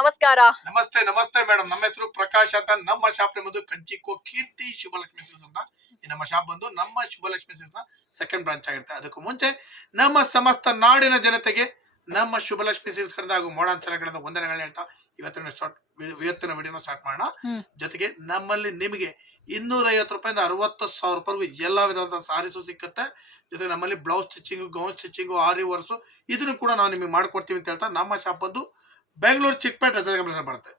ನಮಸ್ಕಾರ. ನಮಸ್ತೆ ನಮಸ್ತೆ ಮೇಡಮ್ ನಮ್ಮ ಹೆಸರು ಪ್ರಕಾಶ್ ಅಂತ. ನಮ್ಮ ಶಾಪ್ ನಿಮ್ಮದು ಕಂಚಿಕೋ ಕೀರ್ತಿ ಶುಭಲಕ್ಷ್ಮಿ ಸಿಲ್ಸ್ ಅಂತ. ಈ ನಮ್ಮ ಶಾಪ್ ಬಂದು ನಮ್ಮ ಶುಭಲಕ್ಷ್ಮಿ ಸಿಲ್ಸ್ನ ಸೆಕೆಂಡ್ ಬ್ರಾಂಚ್ ಆಗಿರುತ್ತೆ. ಅದಕ್ಕೂ ಮುಂಚೆ ನಮ್ಮ ಸಮಸ್ತ ನಾಡಿನ ಜನತೆಗೆ ನಮ್ಮ ಶುಭಲಕ್ಷ್ಮಿ ಸಿಲ್ಸ್ ಕಡೆ ಹಾಗೂ ಮೋಡಾಂಚಲಗಳಿಂದ ವಂದನೆಗಳನ್ನ ಹೇಳ್ತಾ ಇವತ್ತಿನ ಸ್ಟಾರ್ಟ್ ಇವತ್ತಿನ ವಿಡಿಯೋನ ಸ್ಟಾರ್ಟ್ ಮಾಡೋಣ. ಜೊತೆಗೆ ನಮ್ಮಲ್ಲಿ ನಿಮಗೆ ಇನ್ನೂರ ಐವತ್ತು ರೂಪಾಯಿಂದ ಅರವತ್ತು ಸಾವಿರ ರೂಪಾಯಿ ಎಲ್ಲಾ ವಿಧವಾದ ಸಾರೀಸು ಸಿಕ್ಕತ್ತೆ. ಜೊತೆ ನಮ್ಮಲ್ಲಿ blouse stitching gown stitching aari works ಇದನ್ನು ಕೂಡ ನಾವು ನಿಮಗೆ ಮಾಡ್ಕೊಡ್ತೀವಿ ಅಂತ ಹೇಳ್ತಾ ನಮ್ಮ ಶಾಪ್ ಬಂದು ಬೆಂಗಳೂರು ಚಿಕ್ಕಪೇಟೆ ರಜಾ ಕಂಪ್ಲೇಷನ್ ಬರುತ್ತೆ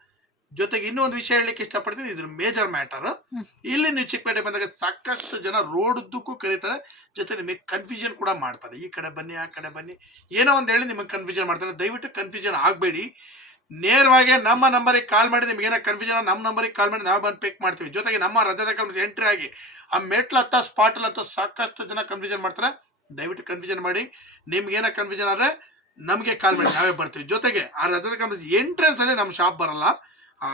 ಜೊತೆಗೆ ಇನ್ನೂ ಒಂದು ವಿಷಯ ಹೇಳಲಿಕ್ಕೆ ಇಷ್ಟಪಡ್ತೀನಿ ಇದ್ರ ಮೇಜರ್ ಮ್ಯಾಟರ್ ಇಲ್ಲಿ ನೀವು ಚಿಕ್ಕಪೇಟೆ ಬಂದಾಗ ಸಾಕಷ್ಟು ಜನ ರೋಡ್ ಉದ್ದಕ್ಕೂ ಕರೀತಾರೆ ಜೊತೆ ನಿಮಗೆ ಕನ್ಫ್ಯೂಷನ್ ಕೂಡ ಮಾಡ್ತಾರೆ. ಈ ಕಡೆ ಬನ್ನಿ ಆ ಕಡೆ ಬನ್ನಿ. ಏನೋ ಒಂದು ಹೇಳಿ ನಿಮಗೆ ಕನ್ಫ್ಯೂಷನ್ ಮಾಡ್ತಾರೆ. ದಯವಿಟ್ಟು ಕನ್ಫ್ಯೂಷನ್ ಆಗಬೇಡಿ. ನೇರವಾಗಿ ನಮ್ಮ ನಂಬರಿಗೆ ಕಾಲ್ ಮಾಡಿ ನಿಮ್ಗೆ ಏನೋ ಕನ್ಫ್ಯೂಷನ್ ನಮ್ಮ ನಂಬರಿಗೆ ಕಾಲ್ ಮಾಡಿ ನಾವು ಬಂದು ಪಿಕ್ ಮಾಡ್ತೀವಿ. ಜೊತೆಗೆ ನಮ್ಮ ರಜದ ಕಲ್ಮಸ್ ಎಂಟ್ರಿ ಆಗಿ ಆ ಮೆಟ್ಲು ಹತ್ತ ಸ್ಪಾಟಲ್ ಅಂತ ಸಾಕಷ್ಟು ಜನ ಕನ್ಫ್ಯೂಷನ್ ಮಾಡ್ತಾರೆ. ದಯವಿಟ್ಟು ಕನ್ಫ್ಯೂಷನ್ ಮಾಡಿ. ನಿಮ್ಗೆ ಏನೋ ಕನ್ಫ್ಯೂಷನ್ ಆದ್ರೆ ನಮಗೆ ಕಾಲ್ ಮಾಡಿ ನಾವೇ ಬರ್ತೀವಿ. ಜೊತೆಗೆ ಆ ರಜತ ಕಲ್ಮಸ್ ಎಂಟ್ರೆನ್ಸ್ ಅಲ್ಲಿ ನಮ್ಮ ಶಾಪ್ ಬರಲ್ಲ. ಆ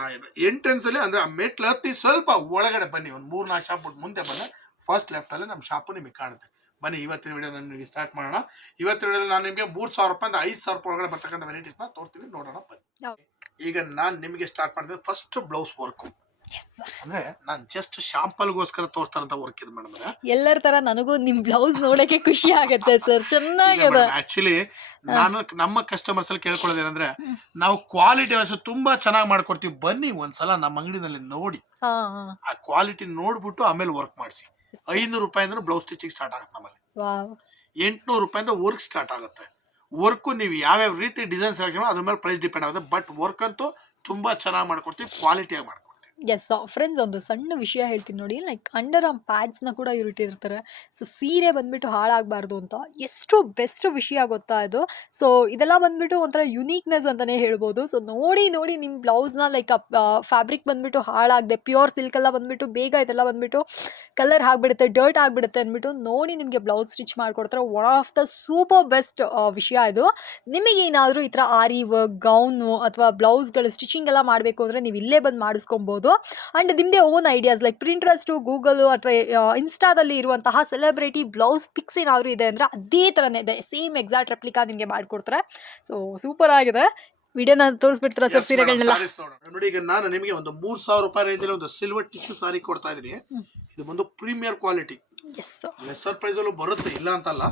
ಎಂಟ್ರೆನ್ಸ್ ಅಲ್ಲಿ ಅಂದ್ರೆ ಆ ಮೆಟ್ಲು ಹತ್ತಿ ಸ್ವಲ್ಪ ಒಳಗಡೆ ಬನ್ನಿ. ಒಂದು ಮೂರ್ ನಾಲ್ಕು ಶಾಪ್ ಬಿಟ್ಟು ಮುಂದೆ ಬಂದ್ರೆ ಫಸ್ಟ್ ಲೆಫ್ಟ್ ಅಲ್ಲಿ ನಮ್ಮ ಶಾಪ್ ನಿಮಗೆ ಕಾಣುತ್ತೆ. ಬನ್ನಿ ಇವತ್ತಿನ ವಿಡಿಯೋ ನಿಮಗೆ ಸ್ಟಾರ್ಟ್ ಮಾಡೋಣ. ಇವತ್ತಿನ ವಿಡಿಯೋದಲ್ಲಿ ನಾನು ನಿಮಗೆ ಮೂರ್ ಸಾವಿರ ರೂಪಾಯಿಂದ ಐದು ಸಾವಿರ ರೂಪಾಯಿ ಒಳಗಡೆ ಬರ್ತಕ್ಕಂಥ ವೆರೈಟೀಸ್ನ ತೋರ್ತೀವಿ ನೋಡೋಣ ಬನ್ನಿ. ಈಗ ನಾನು ನಿಮಗೆ ಸ್ಟಾರ್ಟ್ ಮಾಡಿದ್ರೆ ಫಸ್ಟ್ ಬ್ಲೌಸ್ ವರ್ಕ್ ಅಂದ್ರೆ ನಾನು ಜಸ್ಟ್ ಶಾಂಪಲ್ಗೋಸ್ಕರ ತೋರಿಸ್ತಾರಂತ ವರ್ಕ್ ಇದು ಮೇಡಮ್ ಎಲ್ಲರ ತರ ನನಗೂ ನಿಮ್ ಬ್ಲೌಸ್ ನೋಡಕ್ಕೆ ಖುಷಿ ಆಗತ್ತೆ ಸರ್ ಚೆನ್ನಾಗಿದೆ. ಆಕ್ಚುಲಿ ನಾನು ನಮ್ಮ ಕಸ್ಟಮರ್ಸ್ ಅಲ್ಲಿ ಕೇಳ್ಕೊಳ್ಳೋದು ಏನಂದ್ರೆ ನಾವು ಕ್ವಾಲಿಟಿ ವೈಸ್ ತುಂಬಾ ಚೆನ್ನಾಗಿ ಮಾಡ್ಕೊಡ್ತೀವಿ. ಬನ್ನಿ ಒಂದ್ಸಲ ನಮ್ಮ ಅಂಗಡಿನಲ್ಲಿ ನೋಡಿ. ಆ ಕ್ವಾಲಿಟಿ ನೋಡ್ಬಿಟ್ಟು ಆಮೇಲೆ ವರ್ಕ್ ಮಾಡಿಸಿ. ಐನೂರು ರೂಪಾಯಿಂದ ಬ್ಲೌಸ್ ಸ್ಟಿಚಿಂಗ್ ಸ್ಟಾರ್ಟ್ ಆಗುತ್ತೆ ನಮ್ಮಲ್ಲಿ. ಎಂಟ್ನೂರು ರೂಪಾಯಿಂದ ವರ್ಕ್ ಸ್ಟಾರ್ಟ್ ಆಗುತ್ತೆ. ವರ್ಕು ನೀವು ಯಾವ್ಯಾವ ರೀತಿ ಡಿಸೈನ್ ಸೆಲೆಕ್ಷನ್ ಅದ್ರ ಮೇಲೆ ಪ್ರೈಸ್ ಡಿಪೆಂಡ್ ಆಗುತ್ತೆ. ಬಟ್ ವರ್ಕ್ ಅಂತೂ ತುಂಬಾ ಚೆನ್ನಾಗಿ ಮಾಡ್ಕೊಡ್ತೀವಿ ಕ್ವಾಲಿಟಿಯಾಗಿ ಮಾಡ್ಕೊಡ್ತೀವಿ. ಎಸ್ ಫ್ರೆಂಡ್ಸ್ ಒಂದು ಸಣ್ಣ ವಿಷಯ ಹೇಳ್ತೀನಿ ನೋಡಿ. ಲೈಕ್ ಅಂಡರ್ ಆಮ್ ಪ್ಯಾಡ್ಸ್ನ ಕೂಡ ಇವ್ರು ಇಟ್ಟಿರ್ತಾರೆ ಸೊ ಸೀರೆ ಬಂದ್ಬಿಟ್ಟು ಹಾಳಾಗಬಾರ್ದು ಅಂತ. ಎಷ್ಟು ಬೆಸ್ಟ್ ವಿಷಯ ಗೊತ್ತಾ ಇದು? ಸೊ ಇದೆಲ್ಲ ಬಂದ್ಬಿಟ್ಟು ಒಂಥರ ಯುನೀಕ್ನೆಸ್ ಅಂತಲೇ ಹೇಳ್ಬೋದು. ಸೊ ನೋಡಿ ನೋಡಿ ನಿಮ್ಮ ಬ್ಲೌಸ್ನ ಲೈಕ್ ಫ್ಯಾಬ್ರಿಕ್ ಬಂದ್ಬಿಟ್ಟು ಹಾಳಾಗದೆ ಪ್ಯೂರ್ ಸಿಲ್ಕ್ ಎಲ್ಲ ಬಂದ್ಬಿಟ್ಟು, ಬೇಗ ಇದೆಲ್ಲ ಬಂದ್ಬಿಟ್ಟು ಕಲರ್ ಆಗಿಬಿಡುತ್ತೆ ಡರ್ಟ್ ಆಗಿಬಿಡುತ್ತೆ ಅಂದ್ಬಿಟ್ಟು ನೋಡಿ ನಿಮಗೆ ಬ್ಲೌಸ್ ಸ್ಟಿಚ್ ಮಾಡಿಕೊಡ್ತಾರೆ. One of the super best ವಿಷಯ ಇದು. ನಿಮಗೇನಾದರೂ ಈ ಥರ ಆರಿ ವರ್ಕ್ ಗೌನು ಅಥವಾ ಬ್ಲೌಸ್ಗಳು ಸ್ಟಿಚಿಂಗ್ ಎಲ್ಲ ಮಾಡಬೇಕು ಅಂದರೆ ನೀವು ಇಲ್ಲೇ ಬಂದು ಮಾಡಿಸ್ಕೊಬೋದು. ಆ್ಯಂಡ್ ನಿಮ್ಮದೇ own ideas like Pinterest Google ಅಥವಾ ಇನ್ಸ್ಟಾದಲ್ಲಿ ಇರುವಂತಹ ಸೆಲೆಬ್ರಿಟಿ ಬ್ಲೌಸ್ ಪಿಕ್ಸ್ ಏನಾದರೂ ಇದೆ ಅಂದರೆ ಅದೇ ಥರನೇ ಇದೆ. ಸೇಮ್ ಎಕ್ಸಾಕ್ಟ್ ರೆಪ್ಲಿಕಾ ನಿಮಗೆ ಮಾಡಿಕೊಡ್ತಾರೆ. ಸೊ ಸೂಪರ್ ಆಗಿದೆ. ವಿಡಿಯೋನ ತೋರಿಸ್ಬಿಡ್ತೀರಾ ಸರ್ ಸೀರೆಗಳನ್ನೆಲ್ಲ ನೋಡಿ ಈಗ ನಾನು ನಿಮಗೆ ಒಂದು ಮೂರ್ ಸಾವಿರ ರೂಪಾಯಿ ರೇಂಜ್ ಒಂದು ಸಿಲ್ವರ್ ಟಿಶ್ಯೂ ಸಾರಿ ಕೊಡ್ತಾ ಇದೀನಿ ಇದು ಬಂದು ಪ್ರೀಮಿಯರ್ ಕ್ವಾಲಿಟಿ ಲೆಸರ್ ಪ್ರೈಸ್ ಅಲ್ಲೂ ಬರುತ್ತೆ ಇಲ್ಲ ಅಂತಲ್ಲ.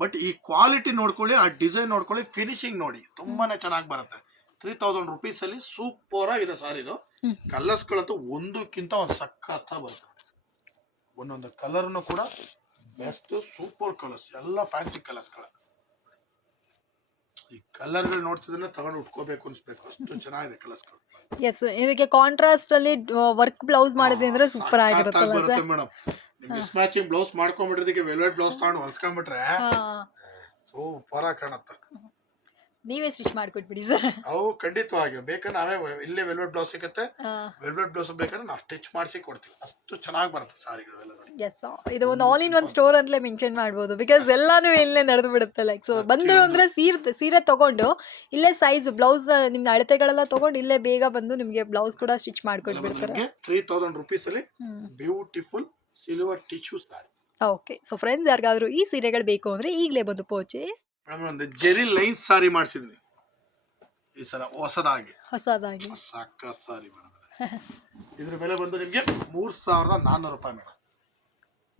ಬಟ್ ಈ ಕ್ವಾಲಿಟಿ ನೋಡ್ಕೊಳ್ಳಿ ಆ ಡಿಸೈನ್ ನೋಡ್ಕೊಳ್ಳಿ ಫಿನಿಶಿಂಗ್ ನೋಡಿ. ತುಂಬಾನೇ ಚೆನ್ನಾಗಿ ಬರುತ್ತೆ. ತ್ರೀ ತೌಸಂಡ್ ರುಪೀಸ್ ಅಲ್ಲಿ ಸೂಪರ್ ಆಗಿದೆ ಸಾರಿ ಇದು. ಹ್ಮ್. ಕಲರ್ಸ್ ಗಳಂತೂ ಒಂದಕ್ಕಿಂತ ಒಂದು ಸಖತ್ತ ಬರುತ್ತೆ. ಒಂದೊಂದು ಕಲರ್ನು ಕೂಡ ಬೆಸ್ಟ್ ಸೂಪರ್ ಕಲರ್ಸ್ ಎಲ್ಲ ಫ್ಯಾನ್ಸಿ ಕಲರ್ಸ್ಗಳ. ಈ ಕಲರ್ಗಳು ನೋಡ್ತಿದ್ರೆ ತಗೊಂಡು ಉಟ್ಕೋಬೇಕು ಅನ್ಸ್ಬೇಕು. ಅಷ್ಟು ಚೆನ್ನಾಗಿದೆ ಕಲರ್ಸ್ಗಳು. ಎಸ್ ಇದಕ್ಕೆ ಕಾಂಟ್ರಾಸ್ಟ್ ಅಲ್ಲಿ ವರ್ಕ್ ಬ್ಲೌಸ್ ಮಾಡಿದ್ರೆ ಅಂದ್ರೆ ಸೂಪರ್ ಆಗಿರುತ್ತೆ ಮೇಡಮ್ ಮಿಸ್ ಮ್ಯಾಚಿಂಗ್ ಬ್ಲೌಸ್ ಮಾಡ್ಕೊಂಡ್ಬಿಟ್ಟಿದ್ದಕ್ಕೆ ವೆಲ್ವೆಟ್ ಬ್ಲೌಸ್ ತಗೊಂಡು ಹೊಲ್ಸ್ಕೊಂಡ್ಬಿಟ್ರೆ ಸೂಪರ್ ಆಗಿ ಕಾಣುತ್ತೆ. ನೀವೇ ಸ್ಟಿಚ್ ಮಾಡ್ಕೊಟ್ಬಿಡಿ ಸರ್ ಅವು ಖಂಡಿತವಾಗಿ ಬೇಕಾದ್ರೆ ನಾವೇ ಇಲ್ಲೇ ವೆಲ್ವೆಟ್ ಬ್ಲೌಸ್ ಸಿಗುತ್ತೆ. ವೆಲ್ವೆಟ್ ಬ್ಲೌಸ್ ಬೇಕಾದ್ರೆ ನಾವು ಸ್ಟಿಚ್ ಮಾಡಿಸಿ ಕೊಡ್ತೀವಿ. ಅಷ್ಟು ಚೆನ್ನಾಗಿ ಬರುತ್ತೆ ಸಾರಿಗಳೆಲ್ಲ ನೋಡಿ. ಎಸ್ ಇದು ಒಂದು ಆಲ್ ಇನ್ ಒನ್ ಸ್ಟೋರ್ ಅಂತಲೇ ಮೆನ್ಷನ್ ಮಾಡ್ಬೋದು. ಬಿಕಾಸ್ ಎಲ್ಲಾನು ಇಲ್ಲೇ ನಡೆದು ಬಿಡುತ್ತೆ ಲೈಕ್ ಸೊ ಬಂದರು ಅಂದ್ರೆ ಸೀರೆ ಸೀರೆ ತಗೊಂಡು ಇಲ್ಲೇ ಸೈಜ್ ಬ್ಲೌಸ್ ನಿಮ್ಮ ಅಳತೆಗಳೆಲ್ಲ ತಗೊಂಡು ಇಲ್ಲೇ ಬೇಗ ಬಂದು ನಿಮಗೆ ಬ್ಲೌಸ್ ಕೂಡ ಸ್ಟಿಚ್ ಮಾಡ್ಕೊಟ್ಬಿಡ್ತಾರೆ. ತ್ರೀ ತೌಸಂಡ್ ರುಪೀಸ್ ಅಲ್ಲಿ beautiful silver tissue sari okay so friends ಯಾರಿಗಾದ್ರೂ ಈ ಸೀರೆಗಳು ಬೇಕು ಅಂದ್ರೆ ಈಗಲೇ ಬಂದು ಪರ್ಚೇಸ್ ಮೇಡಮ್ ಒಂದು ಜೆರಿ ಲೈನ್ ಸಾರಿ ಮಾಡಿಸಿದ್ವಿ. ಈ ಸಲ ಹೊಸದಾಗಿ. ಹೊಸದಾಗಿ. ಸಾಕ ಸಾರಿ ಮೇಡಮ್ ಇದ್ರ ಬೆಲೆ ಬಂದು ನಿಮಗೆ ಮೂರು ಸಾವಿರದ ನಾನ್ನೂರು ರೂಪಾಯಿ ಮೇಡಮ್.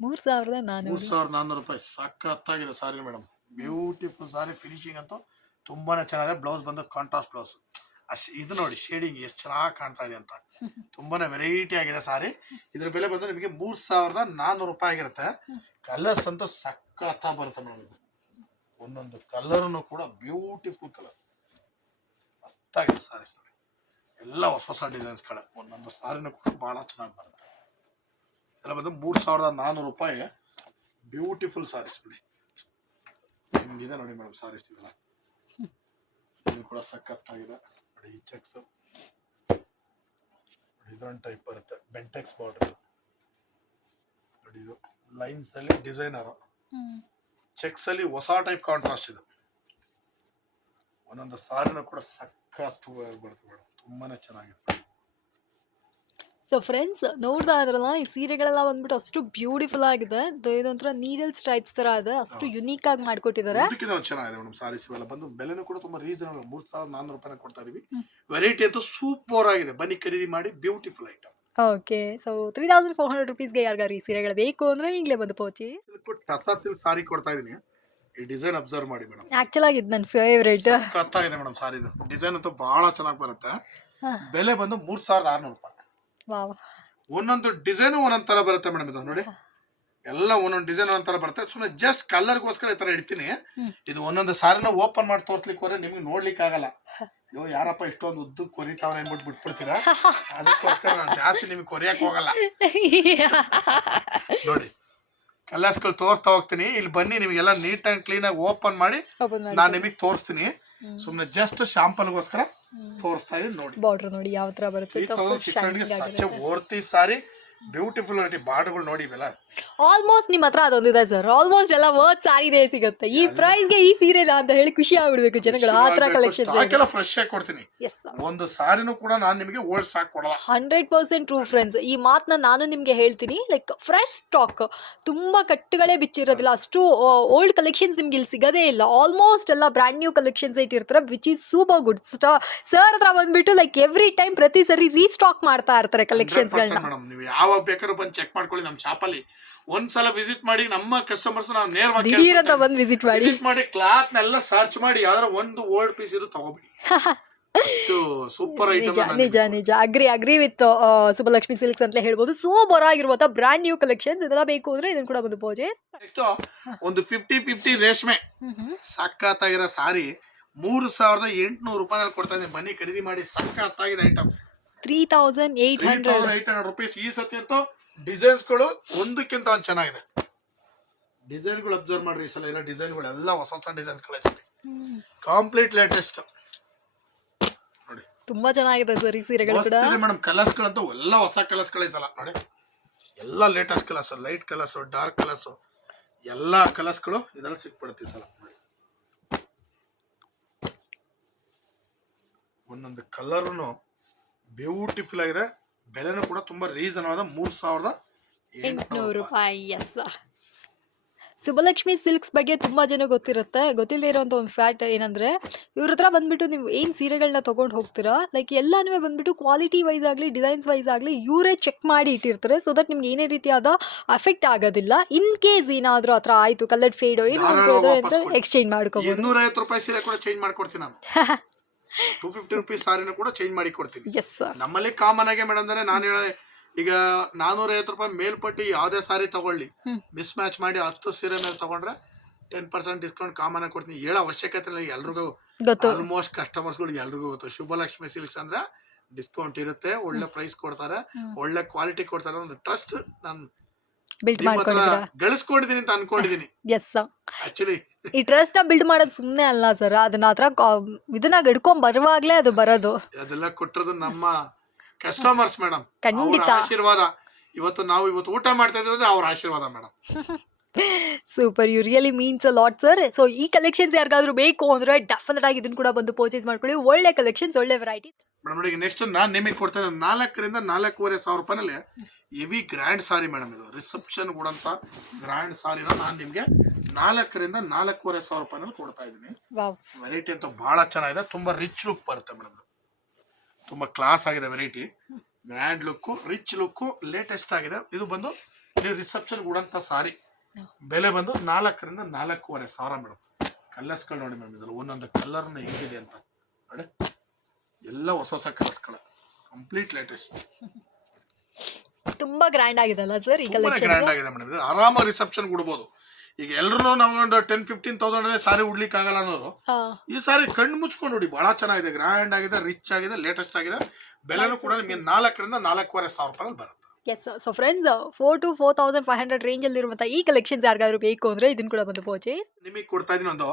ಮೂರು ಸಾವಿರದ ಮೂರ್ ಸಾವಿರದ ನಾನ್ನೂರು ರೂಪಾಯಿ. ಸಖತ್ತಾಗಿದೆ sari madam. Beautiful sari finishing ಅಂತೂ ತುಂಬಾನೇ ಚೆನ್ನಾಗಿದೆ. ಬ್ಲೌಸ್ ಬಂದು ಕಾಂಟ್ರಾಸ್ಟ್ ಬ್ಲೌಸ್ ಅಶ್ ಇದು ನೋಡಿ ಶೇಡಿಂಗ್ ಎಷ್ಟು ಚೆನ್ನಾಗಿ ಕಾಣ್ತಾ ಇದೆ ಅಂತ. ತುಂಬಾನೇ ವೆರೈಟಿ ಆಗಿದೆ ಸಾರಿ. ಇದ್ರ ಬೆಲೆ ಬಂದು ನಿಮಗೆ ಮೂರ್ ಸಾವಿರದ ನಾನ್ನೂರು ರೂಪಾಯಿ ಆಗಿರುತ್ತೆ. ಕಲರ್ಸ್ ಅಂತೂ ಸಖತ್ತಾಗಿ ಬರುತ್ತೆ ಮೇಡಮ್ ಇದು. ಒಂದೊಂದು ಕಲರ್ನು ಕೂಡ ಬ್ಯೂಟಿಫುಲ್ ಕಲರ್ಸ್. ಮಸ್ತಾಗಿದೆ ಸಾರೀಸ್ ನೋಡಿ. ಎಲ್ಲ ಹೊಸ ಹೊಸ ಡಿಸೈನ್ಸ್ಗಳ ಒಂದೊಂದು ಸಾರಿನೂ ಕೂಡ ಬಹಳ ಚೆನ್ನಾಗಿ ಬರುತ್ತೆ. ಎಲ್ಲ ಬಂದು ಮೂರು ಸಾವಿರದ ನಾನ್ನೂರು ರೂಪಾಯಿ ಬ್ಯೂಟಿಫುಲ್ ಸಾರೀಸ್ ನೋಡಿ. ಹೆಂಗಿದೆ ನೋಡಿ ಮೇಡಮ್ ಸಾರೀಸ್ ಇದೆಲ್ಲ ಇದು ಕೂಡ ಸಖತ್ತಾಗಿದೆ. ನೋಡಿ ಈ ಚೆಕ್ಸ್. ಇದೊಂದು ಟೈಪ್ ಬರುತ್ತೆ. ಬೆಂಟೆಕ್ಸ್ ಬಾರ್ಡರ್ ನೋಡಿ ಇದು. ಲೈನ್ಸ್ ಅಲ್ಲಿ ಡಿಸೈನರ್ ಚೆಕ್ಸ್ ಅಲ್ಲಿ ಹೊಸ ಟೈಪ್ ಕಾಂಟ್ರಾಸ್ಟ್ ಇದು. ಒಂದೊಂದು ಸಾರಿನೂ ಕೂಡ ಸಖತ್ ಬರುತ್ತೆ ಮೇಡಮ್ ತುಂಬಾನೇ ಚೆನ್ನಾಗಿದೆ ಸೊ ಫ್ರೆಂಡ್ಸ್ ನೋಡ್ತಾ ಇದ್ರಲ್ಲ ಈ ಸೀರೆಗಳೆಲ್ಲ ಬಂದ್ಬಿಟ್ಟು ಅಷ್ಟು ಬ್ಯೂಟಿಫುಲ್ ಆಗಿದೆ. ಇದು- ಇದೊಂಥರ ನೀಡಲ್ ಸ್ಟ್ರೈಪ್ಸ್ ತರ ಇದೆ. ಅಷ್ಟು. ಯುನೀಕ್ ಆಗಿ ಮಾಡ್ಕೊಟ್ಟಿದ್ದಾರೆ. ಚೆನ್ನಾಗಿದೆ ಮೇಡಮ್ ಸಾರೀಸ್ ಇವೆಲ್ಲ ಬಂದು ಬೆಲೆನೂ ಕೂಡ ತುಂಬಾ ರೀಸನಬಲ್ ಮೂರ್ ಸಾವಿರದ ನಾನ್ನೂರು ರೂಪಾಯಿ ಕೊಡ್ತಾ ಇದೀವಿ. ವೆರೈಟಿ ಅಂತೂ ಸೂಪರ್ ಆಗಿದೆ. ಬನ್ನಿ ಖರೀದಿ ಮಾಡಿ beautiful item okay. So three thousand four hundred ರುಪೀಸ್ಗೆ ಯಾರಿಗಾರು ಈ ಸೀರೆಗಳು ಬೇಕು ಅಂದ್ರೆ ಈಗಲೇ ಬಂದು ಪೋಚಿ ಟಸಾ ಸಿಲ್ಕ್ ಸಾರಿ ಕೊಡ್ತಾ ಇದೀನಿ. ಈ ಡಿಸೈನ್ ಅಬ್ಸರ್ವ್ ಮಾಡಿ ಮೇಡಮ್ ಆಕ್ಚುಲ್ ಆಗಿ ಇದು ನನ್ನ ಫೇವ್ರೇಟ್ ಕತ್ತಾಗಿದೆ ಮೇಡಮ್ ಸಾರಿದು ಡಿಸೈನ್ ಅಂತೂ ಬಹಳ ಚೆನ್ನಾಗಿ ಬರುತ್ತೆ. ಬೆಲೆ ಬಂದು ಮೂರ್ ಸಾವಿರದ ಆರ್ನೂರು ರೂಪಾಯಿ. ವಾವ್. ಒಂದೊಂದು ಡಿಸೈನ್ ಒಂದೊಂದ್ ತರ ಬರುತ್ತೆ ಮೇಡಮ್ ಇದು ನೋಡಿ. ಎಲ್ಲ ಒಂದೊಂದು ಡಿಸೈನ್ ಒಂಥರ ಬರುತ್ತೆ. ಸುಮ್ಮನೆ ಜಸ್ಟ್ ಕಲರ್ಗೋಸ್ಕರ ಈ ತರ ಇಡ್ತೀನಿ. ಇದು ಒಂದೊಂದು ಸಾರಿನ ಓಪನ್ ಮಾಡಿ ತೋರ್ಸ್ಲಿಕ್ಕೆ ಹೋದ್ರೆ ನಿಮ್ಗೆ ನೋಡ್ಲಿಕ್ಕೆ ಆಗಲ್ಲ. ಅಯ್ಯೋ ಯಾರಪ್ಪ ಇಷ್ಟೊಂದು ಉದ್ದು ಕೊರಿತಾವ್ರೆ ಅಂದ್ಬಿಟ್ಟು ಬಿಟ್ಬಿಡ್ತೀರಾ? ಅದಕ್ಕೋಸ್ಕರ ನಾನು ಜಾಸ್ತಿ ನಿಮ್ಗೆ ಕೊರಿಯಕ್ ಹೋಗಲ್ಲ. ನೋಡಿ ಕಲರ್ಸ್ಗಳು ತೋರಿಸ್ತಾ ಹೋಗ್ತೀನಿ. ಇಲ್ಲಿ ಬನ್ನಿ ನಿಮಗೆಲ್ಲ ನೀಟ್ ಅಂಡ್ ಕ್ಲೀನ್ ಆಗಿ ಓಪನ್ ಮಾಡಿ ನಾನು ನಿಮಗೆ ತೋರಿಸ್ತೀನಿ. ಸುಮ್ಮನೆ ಜಸ್ಟ್ ಶಾಂಪಲ್ಗೋಸ್ಕರ ತೋರಿಸ್ತಾ ಇದೀನಿ ನೋಡಿ. ಬಾರ್ಡರ್ ನೋಡಿ ಯಾವ ತರ ಬರುತ್ತೆ six hundred worthy sari beautiful ನೋಡಿ ಬಾರ್ಡ್ಗಳು ನೋಡಿ ಇವೆಲ್ಲ. ಆಲ್ಮೋಸ್ಟ್ ನಿಮ್ಮ ಹತ್ರ ಅದೊಂದಿದೆ ಸರ್ ಆಲ್ಮೋಸ್ಟ್ ಎಲ್ಲ ವರ್ತ್ ಸಾರಿನೇ ಸಿಗುತ್ತೆ. ಈ ಪ್ರೈಸ್ಗೆ ಈ ಸೀರೆನ ಅಂತ ಹೇಳಿ ಖುಷಿ ಆಗ್ಬಿಡ್ಬೇಕು ಜನಗಳು. ಆ ತರ ಕಲೆಕ್ಷನ್ಸ್ ಸ್ಟಾಕ್ ಫ್ರೆಶ್ ಆಗಿ ಕೊಡ್ತೀನಿ. ಎಸ್ ಒಂದು ಸಾರಿನೂ ಕೂಡ ನಾನು ನಿಮಗೆ ಓಲ್ಡ್ ಸ್ಟಾಕ್ ಕೊಡಲ್ಲ. ಹಂಡ್ರೆಡ್ ಪರ್ಸೆಂಟ್ ಟ್ರೂ ಫ್ರೆಂಡ್ಸ್ ಈ ಮಾತನ್ನ ನಾನು ನಿಮಗೆ ಹೇಳ್ತೀನಿ ಲೈಕ್ ಫ್ರೆಶ್ ಸ್ಟಾಕ್ ತುಂಬ ಕಟ್ಟುಗಳೇ ಬಿಚ್ಚಿರೋದಿಲ್ಲ. ಅಷ್ಟು ಓಲ್ಡ್ ಕಲೆಕ್ಷನ್ಸ್ ನಿಮ್ಗೆ ಇಲ್ಲಿ ಸಿಗೋದೇ ಇಲ್ಲ. ಆಲ್ಮೋಸ್ಟ್ ಎಲ್ಲ ಬ್ರ್ಯಾಂಡ್ ನ್ಯೂ ಕಲೆಕ್ಷನ್ಸ್ ಇಟ್ಟಿರ್ತಾರೆ which is super good sir ಹತ್ರ ಬಂದ್ಬಿಟ್ಟು ಲೈಕ್ ಎವ್ರಿ ಟೈಮ್ ಪ್ರತಿ ಸರಿ ರೀಸ್ಟಾಕ್ ಮಾಡ್ತಾ ಇರ್ತಾರೆ ಕಲೆಕ್ಷನ್ಸ್ಗಳನ್ನ ಮೇಡಮ್ ನೀವು ಯಾವಾಗ ಬೇಕಾದ್ರೂ ಬಂದು ಚೆಕ್ ಮಾಡ್ಕೊಳ್ಳಿ ನಮ್ಮ ಶಾಪಲ್ಲಿ ಒಂದ್ಸಲ ವಿಸಿಟ್ ಮಾಡಿ ನಮ್ಮ ಕಸ್ಟಮರ್ಸ್ ನಾವು ನೇರವಾಗಿ ಬಂದು ವಿಸಿಟ್ ಮಾಡಿ. ವಿಸಿಟ್ ಮಾಡಿ ಕ್ಲಾತ್ ನೆಲ್ಲ ಸರ್ಚ್ ಮಾಡಿ ಯಾವ್ದಾರ ಒಂದು ಓಲ್ಡ್ ಪೀಸ್ ಇರೋ ತಗೋಬಿಡಿ. ಸೂಪರ್ ನಿಜ ನಿಜ ನಿಜ. Agree agree with Subbalakshmi silks ಅಂತ ಹೇಳ್ಬೋದು. ಸೂಪರ್ ಆಗಿರುವಂತ ಬ್ರಾಂಡ್ ನ್ಯೂ ಕಲೆಕ್ಷನ್ಸ್ ಇದೆಲ್ಲ ಬೇಕು ಅಂದ್ರೆ ಇದನ್ನ ಕೂಡ ಬಂದು ಪರ್ಚೇಸ್ ನೆಕ್ಸ್ಟ್ ಒಂದು ಫಿಫ್ಟಿ ಫಿಫ್ಟಿ ರೇಷ್ಮೆ. ಸಖತ್ತಾಗಿರೋ ಸಾರಿ ಮೂರು ಸಾವಿರದ ಎಂಟುನೂರು ರೂಪಾಯಿನಲ್ಲಿ ಕೊಡ್ತಾ ಇದ್ದೀನಿ. ಬನ್ನಿ ಖರೀದಿ ಮಾಡಿ ಸಖತ್ತಾಗಿದೆ item three thousand hundred eight hundred rupees ಈ ಸತಿ ಅಂತೂ ಡಿಸೈನ್ಸ್ಗಳು ಒಂದಕ್ಕಿಂತ ಒಂದು ಚೆನ್ನಾಗಿದೆ. ಡಿಸೈನ್ಗಳು ಅಬ್ಸರ್ವ್ ಮಾಡ್ರಿ ಈ ಸಲ ಇರೋ ಡಿಸೈನ್ಗಳು ಎಲ್ಲ ಹೊಸ ಹೊಸ ಡಿಸೈನ್ಸ್ಗಳು ಕಂಪ್ಲೀಟ್ ಲೇಟೆಸ್ಟ್ ನೋಡಿ. ತುಂಬಾ ಚೆನ್ನಾಗಿದೆ ಸರ್ ಈ ಸೀರೆಗಳು ಕೂಡ. ಮೇಡಮ್ ಕಲರ್ಸ್ಗಳಂತೂ ಎಲ್ಲ ಹೊಸ ಕಲರ್ಸ್ಗಳೇ ಸಲ. ನೋಡಿ. ಎಲ್ಲ latest colours light colours dark colours ಎಲ್ಲ ಕಲರ್ಸ್ಗಳು ಗಳು ಸಿಕ್ಬಿಡುತ್ತೆ ಸಲ. ನೋಡಿ. ಒಂದೊಂದು ಕಲರ್ನು ಬ್ಯೂಟಿಫುಲ್ ಆಗಿದೆ. ಬೆಲೆನೂ ಕೂಡ ತುಂಬಾ ರೀಸನ್ ಆದ ಮೂರ್ ಸಾವಿರದ ಎಂಟುನೂರು ರೂಪಾಯಿ. ಎಸ್ ಸುಬ್ಬಲಕ್ಷ್ಮಿ ಸಿಲ್ಕ್ಸ್ ಬಗ್ಗೆ ತುಂಬಾ ಜನ ಗೊತ್ತಿರುತ್ತೆ. ಗೊತ್ತಿಲ್ಲದೆ ಇರೋಂಥ ಒಂದು ಫ್ಯಾಟ್ ಏನಂದ್ರೆ ಇವ್ರ ಹತ್ರ ಬಂದ್ಬಿಟ್ಟು ನೀವು ಏನು ಸೀರೆಗಳನ್ನ ತಗೊಂಡು ಹೋಗ್ತೀರಾ? ಲೈಕ್ ಎಲ್ಲಾನು ಬಂದ್ಬಿಟ್ಟು ಕ್ವಾಲಿಟಿ ವೈಸ್ ಆಗಲಿ ಡಿಸೈನ್ಸ್ ವೈಸ್ ಆಗಲಿ ಇವರೇ ಚೆಕ್ ಮಾಡಿ ಇಟ್ಟಿರ್ತಾರೆ ಸೊ ದಟ್ ನಿಮ್ಗೆ ಏನೇ ರೀತಿಯಾದ ಅಫೆಕ್ಟ್ ಆಗೋದಿಲ್ಲ. ಇನ್ ಕೇಸ್ ಏನಾದರೂ ಹತ್ರ ಆಯಿತು ಕಲರ್ ಫೇಡ್ ಏನೋ ಅಂತ ಎಕ್ಸ್ಚೇಂಜ್ ಮಾಡ್ಕೋಬೋದು. ಇನ್ನೂರ ರೂಪಾಯಿ ಸೀರೆ ಕೂಡ ಚೇಂಜ್ ಮಾಡ್ಕೊಡ್ತೀನಿ ನಾನು. ಟೂ ಫಿಫ್ಟಿ ರುಪೀಸ್ ಸಾರಿನೂ ಕೂಡ ಚೇಂಜ್ ಮಾಡಿ ಕೊಡ್ತೀನಿ. ಎಸ್ ನಮ್ಮಲ್ಲಿ ಕಾಮನ್ ಆಗಿ ಮೇಡಮ್ ಅಂದ್ರೆ ನಾನು ಹೇಳ ಈಗ ನಾನೂರ ಐವತ್ತು ರೂಪಾಯಿ ಮೇಲ್ಪಟ್ಟಿ ಯಾವುದೇ ಸಾರಿ ತಗೊಳ್ಳಿ. ಮಿಸ್ ಮ್ಯಾಚ್ ಮಾಡಿ ಹತ್ತು ಸೀರೆ ಮೇಲೆ ತಗೊಂಡ್ರೆ ಟೆನ್ ಪರ್ಸೆಂಟ್ ಡಿಸ್ಕೌಂಟ್ ಕಾಮನ್ ಆಗಿ ಕೊಡ್ತೀನಿ. ಹೇಳೋ ಅವಶ್ಯಕತೆ ಇಲ್ಲ ಎಲ್ರಿಗೂ ಆಲ್ಮೋಸ್ಟ್ ಕಸ್ಟಮರ್ಸ್ಗಳು ಎಲ್ರಿಗೂ ಗೊತ್ತು. ಶುಭಲಕ್ಷ್ಮಿ ಸಿಲ್ಕ್ಸ್ ಅಂದ್ರೆ ಡಿಸ್ಕೌಂಟ್ ಇರುತ್ತೆ ಒಳ್ಳೆ ಪ್ರೈಸ್ ಕೊಡ್ತಾರೆ ಒಳ್ಳೆ ಕ್ವಾಲಿಟಿ ಕೊಡ್ತಾರೆ ಒಂದು ಟ್ರಸ್ಟ್ ನಾನು ಬಿಲ್ಡ್ ಮಾಡ್ಕೊಂಡಿದ್ದೀರಾ? ಗಳಿಸ್ಕೊಂಡಿದೀನಿ ಅಂತ ಅನ್ಕೊಂಡಿದ್ದೀನಿ. ಎಸ್ ಆಕ್ಚುಲಿ ಈ ಟ್ರಸ್ಟ್ನ ಬಿಲ್ಡ್ ಮಾಡೋದು ಸುಮ್ಮನೆ ಅಲ್ಲ ಸರ್ ಅದನ್ನ ಆತರ ಇದನ್ನ ಗಡ್ಕೊಂಡ್ ಬರುವಾಗ್ಲೇ ಅದು ಬರೋದು. ಅದೆಲ್ಲ ಕೊಟ್ಟಿರೋದು ನಮ್ಮ ಕಸ್ಟಮರ್ಸ್ ಮೇಡಮ್ ಖಂಡಿತ. ಆಶೀರ್ವಾದ. ಇವತ್ತು ನಾವು ಇವತ್ತು ಊಟ ಮಾಡ್ತಾ ಇದ್ರೆ ಅವ್ರ ಆಶೀರ್ವಾದ madam super you really means a lot sir so ಈ ಕಲೆಕ್ಷನ್ಸ್ ಯಾರಿಗಾದ್ರೂ ಬೇಕು ಅಂದ್ರೆ ಡೆಫಿನೆಟ್ ಆಗಿ ಇದನ್ನ ಕೂಡ ಬಂದು ಪರ್ಚೇಸ್ ಮಾಡ್ಕೊಳ್ಳಿ. ಒಳ್ಳೆ ಕಲೆಕ್ಷನ್ಸ್ ಒಳ್ಳೆ ವೆರೈಟಿ ಮೇಡಮ್ ನೆಕ್ಸ್ಟ್ ನಾನು ನಿಮಗೆ ಕೊಡ್ತಾ ಇದ್ದೀನಿ ನಾಲ್ಕರಿಂದ ನಾಲ್ಕೂವರೆ ಸಾವಿರ ರೂಪಾಯಿನಲ್ಲಿ ಹೆವಿ ಗ್ರ್ಯಾಂಡ್ ಸಾರಿ ಮೇಡಮ್ ಇದು. ರಿಸೆಪ್ಷನ್ ಕೊಡಂತ ಗ್ರ್ಯಾಂಡ್ ಸಾರಿನ ನಾನು ನಿಮಗೆ ನಾಲ್ಕರಿಂದ ನಾಲ್ಕೂವರೆ ಸಾವಿರ ರೂಪಾಯಿನಲ್ಲಿ ಕೊಡ್ತಾ ಇದ್ದೀನಿ. ವೆರೈಟಿ ಅಂತ ಭಾಳ ಚೆನ್ನಾಗಿದೆ. ತುಂಬ ರಿಚ್ ಲುಕ್ ಬರುತ್ತೆ ಮೇಡಮ್ ತುಂಬ ಕ್ಲಾಸ್ ಆಗಿದೆ variety grand look rich look latest ಆಗಿದೆ. ಇದು ಬಂದು ನೀವು ರಿಸೆಪ್ಷನ್ ಕೊಡಂತ ಸಾರಿ. ಬೆಲೆ ಬಂದು ನಾಲ್ಕರಿಂದ ನಾಲ್ಕೂವರೆ ಸಾವಿರ ಮೇಡಮ್ ಕಲರ್ಸ್ಗಳು ನೋಡಿ ಮೇಡಮ್ ಇದ್ರಲ್ಲಿ ಒಂದೊಂದು ಕಲರ್ನ ಹೆಂಗಿದೆ ಅಂತ. ನೋಡಿ. ಎಲ್ಲ ಹೊಸ ಹೊಸ ಕಲರ್ಸ್ಗಳು ಕಂಪ್ಲೀಟ್ ಲೇಟೆಸ್ಟ್ ತುಂಬಾ ಗ್ರ್ಯಾಂಡ್ ಆಗಿದೆ ಅಲ್ಲ ಸರ್ ಈ ತುಂಬಾನೇ ಕಲೆಕ್ಷನ್ಸ್ ಗ್ರ್ಯಾಂಡ್ ಆಗಿದೆ ಮೇಡಮ್ ಇದು ಆರಾಮ ರಿಸೆಪ್ಷನ್ ಕೊಡ್ಬೋದು. ಈಗ ಎಲ್ಲರೂ ನಮ್ಗೊಂದು ಟೆನ್ ಫಿಫ್ಟೀನ್ ತೌಸಂಡ್ ಸಾರಿ ಉಡ್ಲಿಕ್ಕೆ ಆಗಲ್ಲ ಅನ್ನೋರು ಈ ಸಾರಿ ಕಣ್ಣು ಮುಚ್ಕೊಂಡು ನೋಡಿ ಬಹಳ ಚೆನ್ನಾಗಿದೆ ಗ್ರ್ಯಾಂಡ್ ಆಗಿದೆ ರಿಚ್ ಆಗಿದೆ ಲೇಟೆಸ್ಟ್ ಆಗಿದೆ. ಬೆಲೆನೂ ಕೂಡ ನಿಮಗೆ ನಾಲ್ಕರಿಂದ ನಾಲ್ಕೂವರೆ ಸಾವಿರ ರೂಪಾಯಿ ಬರುತ್ತೆ. Yes so friends four to four thousand five hundred range ಅಲ್ಲಿ ಇರುವಂತ ಈ ಕಲೆಕ್ಷನ್ಸ್ ಯಾರಿಗಾದ್ರೂ ಬೇಕು ಅಂದ್ರೆ ಇದನ್ನ ಕೂಡ ಬಂದು ಪರ್ಚೇಸ್ ನಿಮಗೆ ಕೊಡ್ತಾ ಇದೀನಿ ಒಂದು.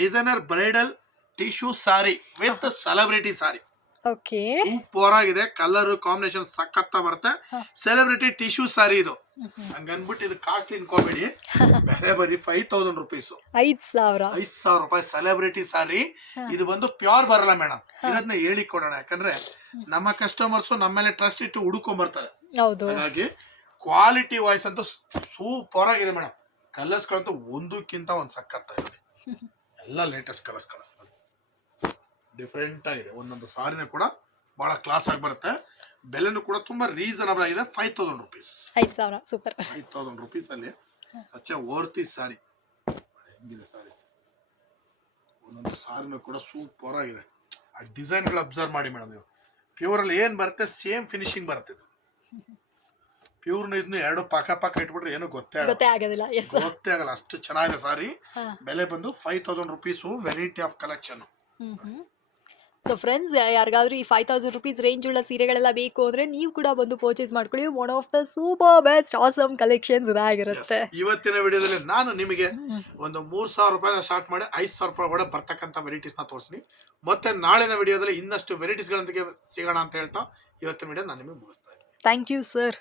Designer bridal tissue sari with celebrity sari okay. Super ಆಗಿದೆ ಕಲರ್ ಕಾಂಬಿನೇಷನ್ ಸಖತ್ತ ಬರುತ್ತೆ. ಸೆಲೆಬ್ರಿಟಿ ಟಿಶ್ಯೂ ಸಾರಿ ಇದು. ಹಂಗನ್ಬಿಟ್ಟು ಇದು ಕಾಸ್ಟ್ಲಿ ಇನ್ಕೋಬೇಡಿ ಬೆಲೆ ಬರಿ ಫೈವ್ ತೌಸಂಡ್ ರುಪೀಸ್ ಐದ್ ಸಾವಿರ. ಐದ್ ಸಾವಿರ ರೂಪಾಯಿ ಸೆಲೆಬ್ರಿಟಿ ಸಾರಿ. ಇದು ಬಂದು ಪ್ಯೂರ್ ಬರಲ್ಲ ಮೇಡಮ್ ಇರೋದನ್ನ ಹೇಳಿ ಕೊಡೋಣ. ಯಾಕಂದ್ರೆ ನಮ್ಮ ಕಸ್ಟಮರ್ಸ್ ನಮ್ಮ ಮೇಲೆ ಟ್ರಸ್ಟ್ ಇಟ್ಟು ಹುಡುಕೊಂಡ್ ಬರ್ತಾರೆ ಹೌದು. ಹಾಗಾಗಿ ಕ್ವಾಲಿಟಿ ವಾಯ್ಸ್ ಅಂತೂ ಸೂಪರ್ ಆಗಿದೆ ಮೇಡಮ್ ಕಲರ್ಸ್ಗಳಂತೂ ಒಂದಕ್ಕಿಂತ ಒಂದು ಇದೆ ಎಲ್ಲ ಲೇಟೆಸ್ಟ್ ಕಲರ್ಸ್ಗಳು ಡಿಫ್ರೆಂಟ್ ಆಗಿದೆ. ಒಂದೊಂದು ಸಾರಿನ ಕೂಡ ಬಹಳ ಕ್ಲಾಸ್ ಆಗಿ ಬರುತ್ತೆ. ಬೆಲೆನೂ ಕೂಡ ತುಂಬಾ ರೀಸನಬಲ್ ಆಗಿದೆ. ಫೈವ್ ತೌಸಂಡ್ ರುಪೀಸ್ ಐದ್ ಸಾವಿರ. ಸೂಪರ್. ಫೈವ್ ತೌಸಂಡ್ ರುಪೀಸ್ ಅಲ್ಲಿ ಸಚ್ಚ ಓರ್ತಿ ಸಾರಿ. ಹೆಂಗಿದೆ ಸಾರಿ. ಒಂದೊಂದು ಸಾರಿನೂ ಕೂಡ ಸೂಪರ್ ಆಗಿದೆ. ಆ ಡಿಸೈನ್ಗಳು ಅಬ್ಸರ್ವ್ ಮಾಡಿ ಮೇಡಮ್ ನೀವು. ಪ್ಯೂರ್ ಅಲ್ಲಿ ಏನ್ ಬರುತ್ತೆ? ಸೇಮ್ ಫಿನಿಶಿಂಗ್ ಬರುತ್ತೆ ಇದು. ಪ್ಯೂರ್ನ ಇದನ್ನ ಎರಡು ಪಾಕ ಪಾಕ ಇಟ್ಬಿಟ್ರೆ ಏನು ಗೊತ್ತೇ ಆಗೋದಿಲ್ಲ. ಗೊತ್ತೇ ಆಗಲ್ಲ. ಅಷ್ಟು ಚೆನ್ನಾಗಿದೆ ಸಾರಿ. ಬೆಲೆ ಬಂದು five thousand rupees variety of collection so friends ಯಾರಿಗಾದ್ರೂ ಈ ಫೈವ್ ತೌಸಂಡ್ ರುಪೀಸ್ ರೇಂಜ್ ಉಳ್ಳ ಸೀರೆಗಳೆಲ್ಲ ಬೇಕು ಅಂದ್ರೆ ನೀವು ಕೂಡ ಬಂದು ಪರ್ಚೇಸ್ ಮಾಡ್ಕೊಳ್ಳಿ. One of the super best awesome collections ಇದಾಗಿರುತ್ತೆ. ಇವತ್ತಿನ ವಿಡಿಯೋದಲ್ಲಿ ನಾನು ನಿಮಗೆ ಒಂದು ಮೂರ್ ಸಾವಿರ ರೂಪಾಯಿನ ಸ್ಟಾರ್ಟ್ ಮಾಡಿ ಐದು ಸಾವಿರ ರೂಪಾಯಿ ಕೂಡ ಬರ್ತಕ್ಕಂಥ ವೆರೈಟೀಸ್ನ ತೋರಿಸ್ತೀನಿ. ಮತ್ತೆ ನಾಳಿನ ವಿಡಿಯೋದಲ್ಲಿ ಇನ್ನಷ್ಟು ವೆರೈಟೀಸ್ ಗಳೊಂದಿಗೆ ಸಿಗೋಣ ಅಂತ ಹೇಳ್ತಾ ಇವತ್ತಿನ ವಿಡಿಯೋ ನಾನು ನಿಮಗೆ ಮುಗಿಸ್ತಾ ಇದ್ದೀನಿ. Thank you sir